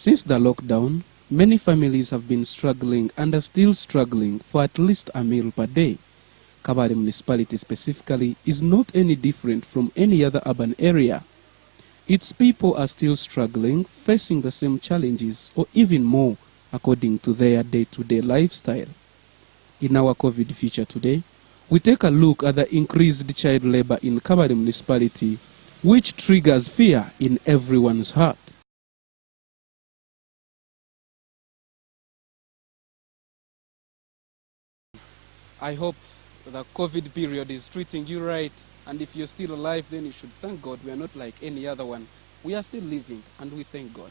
Since the lockdown, many families have been struggling and are still struggling for at least a meal per day. Kabale municipality specifically is not any different from any other urban area. Its people are still struggling, facing the same challenges or even more according to their day-to-day lifestyle. In our COVID feature today, we take a look at the increased child labor in Kabale municipality, which triggers fear in everyone's heart. I hope the COVID period is treating you right, and if you're still alive, then you should thank God. We are not like any other one. We are still living, and we thank God.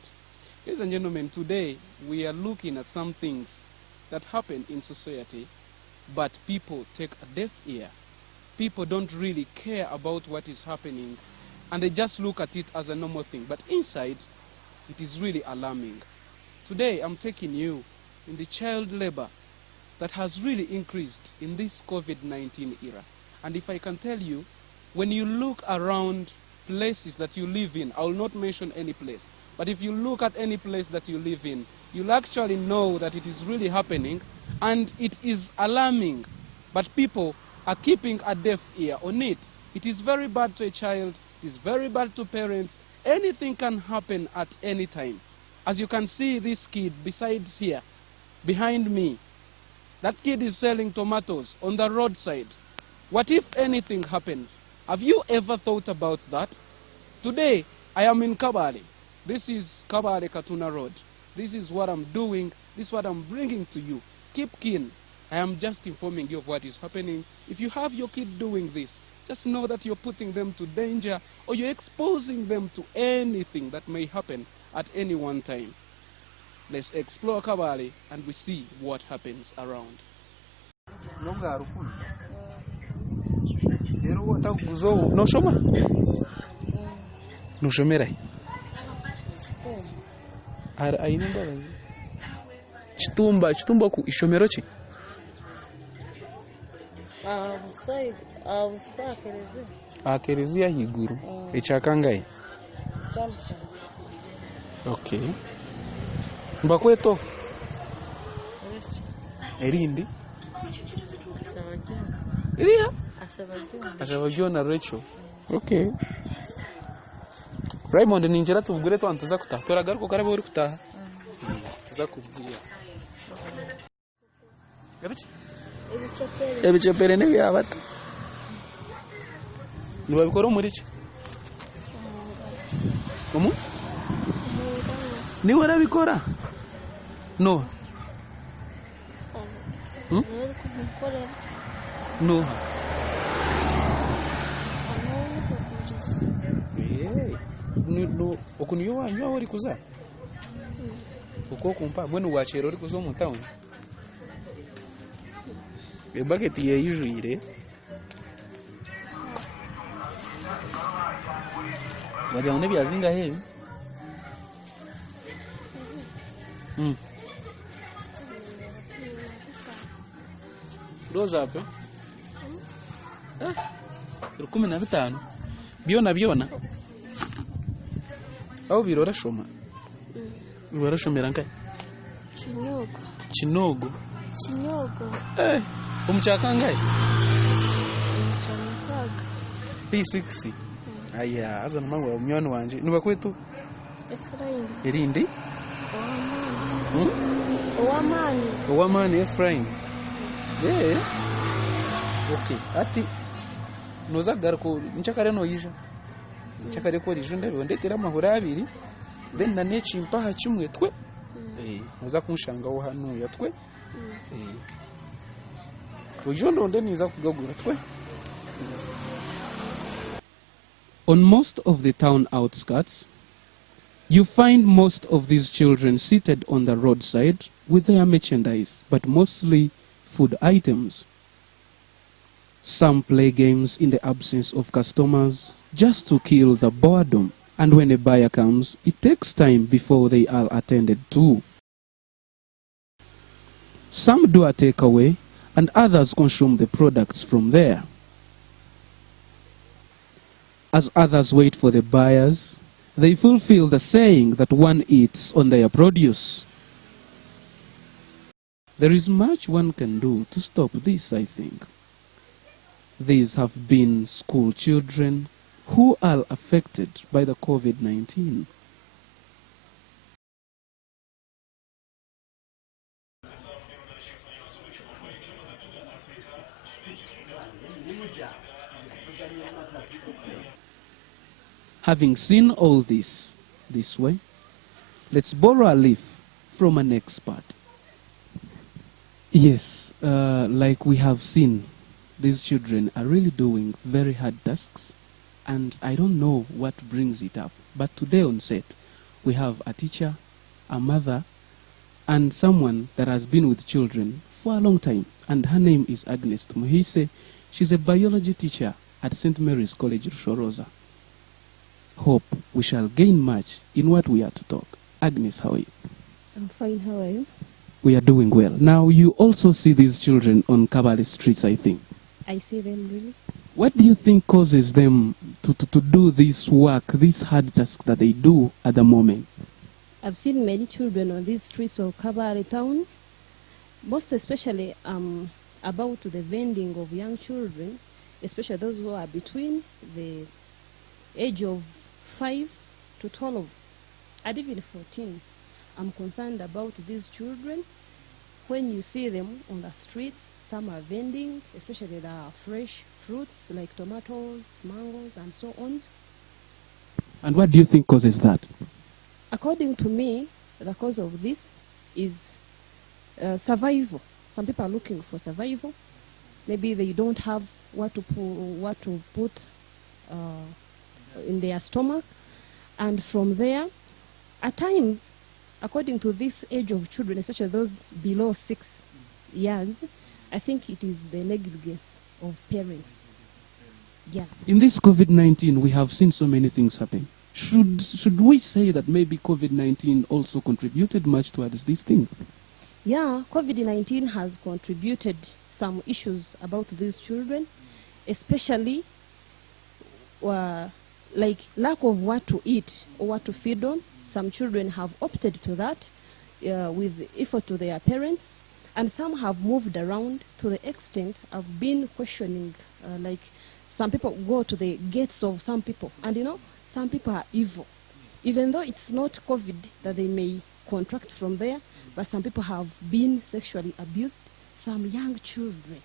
Ladies and gentlemen, today we are looking at some things that happen in society, but people take a deaf ear. People don't really care about what is happening, and they just look at it as a normal thing. But inside, it is really alarming. Today, I'm taking you in the child labor that has really increased in this COVID-19 era. And if I can tell you, when you look around places that you live in, I will not mention any place, but if you look at any place that you live in, you'll actually know that it is really happening, and it is alarming. But people are keeping a deaf ear on it. It is very bad to a child, it is very bad to parents. Anything can happen at any time. As you can see this kid besides here, behind me, that kid is selling tomatoes on the roadside. What if anything happens? Have you ever thought about that? Today, I am in Kabale. This is Kabale Katuna Road. This is what I'm doing. This is what I'm bringing to you. Keep keen. I am just informing you of what is happening. If you have your kid doing this, just know that you're putting them to danger, or you're exposing them to anything that may happen at any one time. Let's explore Kabale and we see what happens around. No shoma? No shomera. Chitumba ku ishomero chi? Akerezia higuru. Echakangai. Okay. Mbakweto erindi iriya ashabajona Rachel. Okay. Raymond ninjira tubugure twantuza kutaha toragaruko karabe uri kutaha tuza kubwira ebichepere ne byabata nibabikora muri ki umu ni warabikora no no no okuniyo wanyu uri kuza uko kumpa mwenu wachero uri kuzo mu town e bucket ye yujire wajya byazinga hehe Roza hapo? 15 biona au birora shoma birora shomera nkai chinogo umchaka ngai P6 aya aza namangu umyoni wanje niba kwetu Efraim irindi Owamani Efraim. Yeah. Okay. Ati noza garko nchakare no yija. Nchakare ko rijunde ndetera mahura abiri. Then na neci mpaha kimwe twe. Noza kunshanga wo hano yatwe. Ujondo nde niza kugagura twe. On most of the town outskirts, you find most of these children seated on the roadside with their merchandise, but mostly food items. Some play games in the absence of customers just to kill the boredom, and when a buyer comes, it takes time before they are attended to. Some do a takeaway, and others consume the products from there. As others wait for the buyers, They fulfill the saying that one eats on their produce. There is much one can do to stop this, I think. These have been school children who are affected by the COVID-19. Having seen all this way, let's borrow a leaf from an expert. Yes, like we have seen, these children are really doing very hard tasks, and I don't know what brings it up. But today on set, we have a teacher, a mother, and someone that has been with children for a long time, and her name is Agnes Tumuhise. She's a biology teacher at St. Mary's College, Rushoroza. Hope we shall gain much in what we are to talk. Agnes, how are you? I'm fine, how are you? We are doing well. Now, you also see these children on Kabale streets, I think. I see them, really. What do you think causes them to do this work, this hard task that they do at the moment? I've seen many children on these streets of Kabale town, most especially about the vending of young children, especially those who are between the age of 5 to 12, and even 14. I'm concerned about these children. When you see them on the streets, some are vending, especially the fresh fruits like tomatoes, mangoes, and so on. And what do you think causes that? According to me, the cause of this is survival. Some people are looking for survival. Maybe they don't have what to put in their stomach. And from there, at times, according to this age of children, especially those below 6 years, I think it is the negligence of parents. Yeah. In this COVID-19, we have seen so many things happen. Should we say that maybe COVID-19 also contributed much towards this thing? Yeah, COVID-19 has contributed some issues about these children, especially like lack of what to eat or what to feed on. Some children have opted to that with effort to their parents, and some have moved around to the extent of being questioning, like some people go to the gates of some people, and you know, some people are evil. Even though it's not COVID that they may contract from there, but some people have been sexually abused, some young children.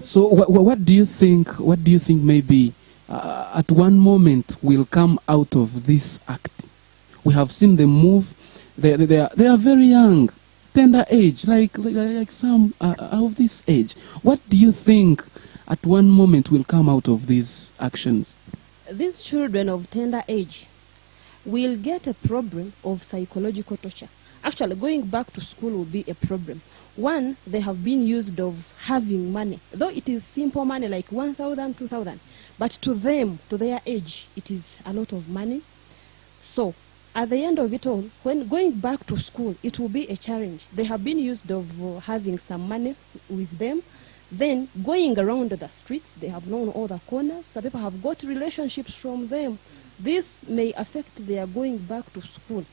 So what do you think, maybe at one moment will come out of this act? We have seen them move. They are very young, tender age, like some of this age. What do you think at one moment will come out of these actions? These children of tender age will get a problem of psychological torture. Actually, going back to school will be a problem. One, they have been used of having money, though it is simple money like 1,000, 2,000, but to them, to their age, it is a lot of money. So, at the end of it all, when going back to school, it will be a challenge. They have been used of having some money with them. Then, going around the streets, they have known all the corners. Some people have got relationships from them. This may affect their going back to school.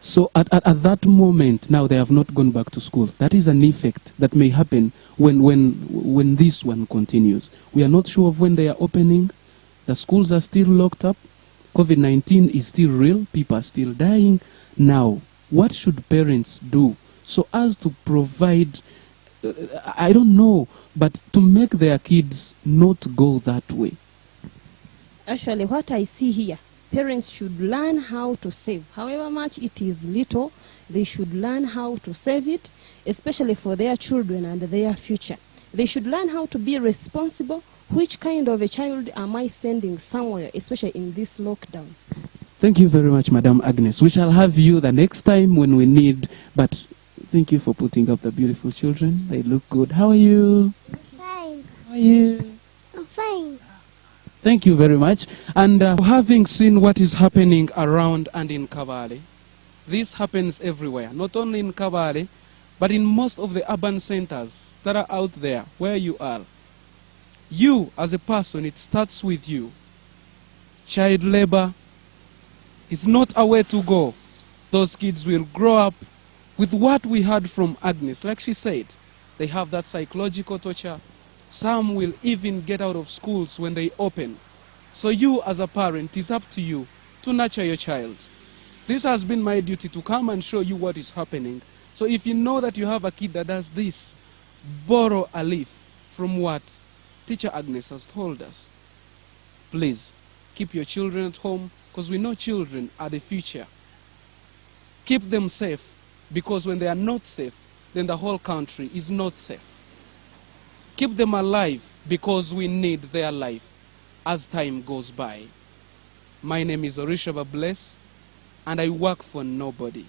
So at that moment, now they have not gone back to school. That is an effect that may happen when this one continues. We are not sure of when they are opening. The schools are still locked up. COVID-19 is still real. People are still dying. Now, what should parents do so as to provide, I don't know, but to make their kids not go that way? Actually, what I see here, parents should learn how to save. However much it is little, they should learn how to save it, especially for their children and their future. They should learn how to be responsible. Which kind of a child am I sending somewhere, especially in this lockdown? Thank you very much, Madam Agnes. We shall have you the next time when we need, but thank you for putting up the beautiful children. They look good. How are you? Fine. How are you? I'm fine. Thank you very much. And having seen what is happening around and in Kabale, this happens everywhere, not only in Kabale, but in most of the urban centers that are out there where you are. You, as a person, it starts with you. Child labor, It's not a way to go. Those kids will grow up with what we heard from Agnes. Like she said, they have that psychological torture. Some will even get out of schools when they open. So you as a parent, it's up to you to nurture your child. This has been my duty to come and show you what is happening. So if you know that you have a kid that does this, borrow a leaf from what Teacher Agnes has told us. Please, keep your children at home, because we know children are the future. Keep them safe, because when they are not safe, then the whole country is not safe. Keep them alive, because we need their life as time goes by. My name is Orishaba Bless, and I work for nobody.